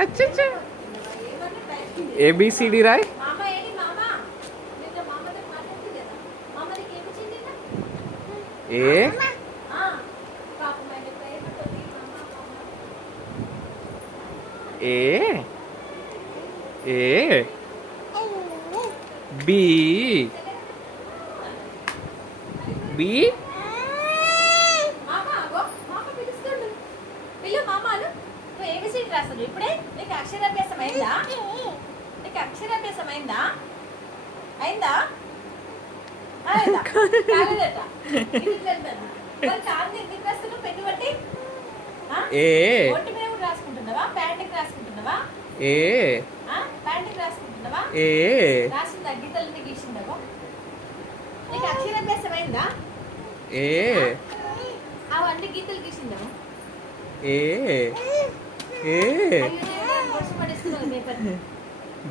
అచ్చచ్చా. ABCD రాయ్. A A A B B ఇప్పుడే నీకు అక్షరాభ్యాసం అయిందా? నీకు అక్షరాభ్యాసం అయిందా? అయిందా? కాలేదట. ఎందుకు రాస్తున్నావు పెన్ను బట్టి? ఏ ఒంటి మీద కూడా రాసుకుంటున్నావా? ప్యాంటుకి రాసుకుంటున్నావా? ఏ ప్యాంటుకి రాసుకుంటున్నావా? ఏ రాసిందా? గీతలన్నీ గీసిందా? నీకు అక్షరాభ్యాసం అయిందా? ఏ అవన్నీ గీతలు గీసిందా? ఏ ఏ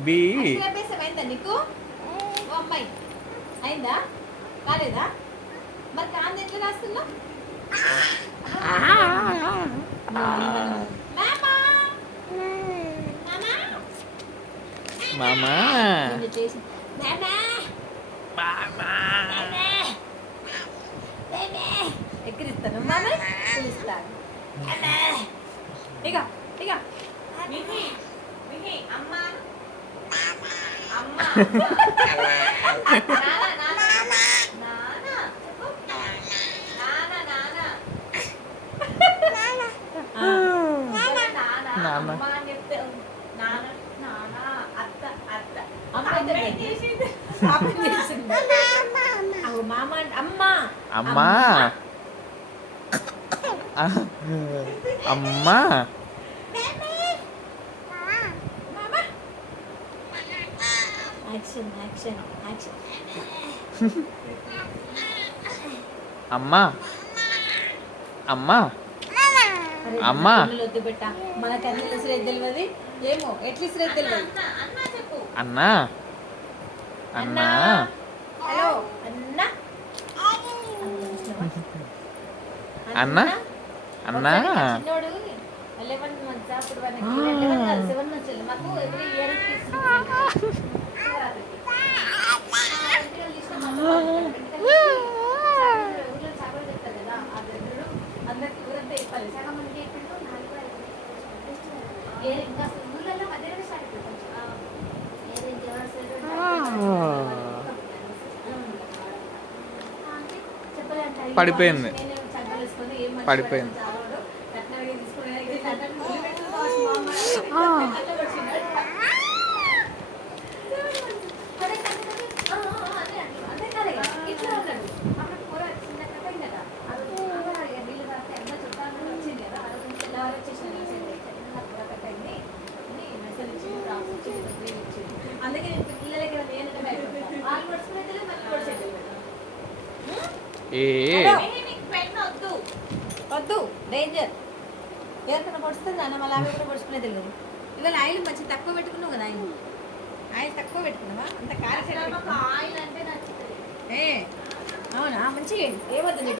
బి అక్షరాభ్యాసం అయిందా నీకు? ఓ అమ్మాయి అయిందా? కాలేదా? మరి కాంతి ఎట్లా రాస్తున్నావు? మామా ఎక్కిరిస్తాను మామ పిలుస్తాను. ఇక ఇక అమ్మ అమ్మ అమ్మా అమ్మా అమ్మా అమ్మా అమ్మా మనకు అన్ని శ్రద్ధ తెలియదు. ఏమో ఎట్లా శ్రద్ధ తెలియదు. అన్నా అన్నా హలో అన్నా అన్నా అన్నా చిన్నోడు 11 months అప్పుడు మనకి 7 months మాకు ఎవ్రీ ఇయర్ అందరికి ఊరంతా ఇవ్వాలి. సగం మంది చెప్పిండు 4 ఇంకా ఊళ్ళలో మధ్యాహ్నం స్టార్ట్ పడిపోయింది పడిపోయింది. అందుకే నేను పిల్లలకి వద్దు డేంజర్. ఎవరికైనా పొడుస్తుంది అన్న మళ్ళీ ఆమె కూడా పొడుచుకునే తెలియదు. ఇవాళ ఆయిల్ మంచి తక్కువ పెట్టుకున్నావు కదా. ఆయిల్ తక్కువ పెట్టుకున్నావా? అంత కారం ఆయిల్ అంటే నచ్చుతుంది. అవునా మంచిగా ఏమవుతుంది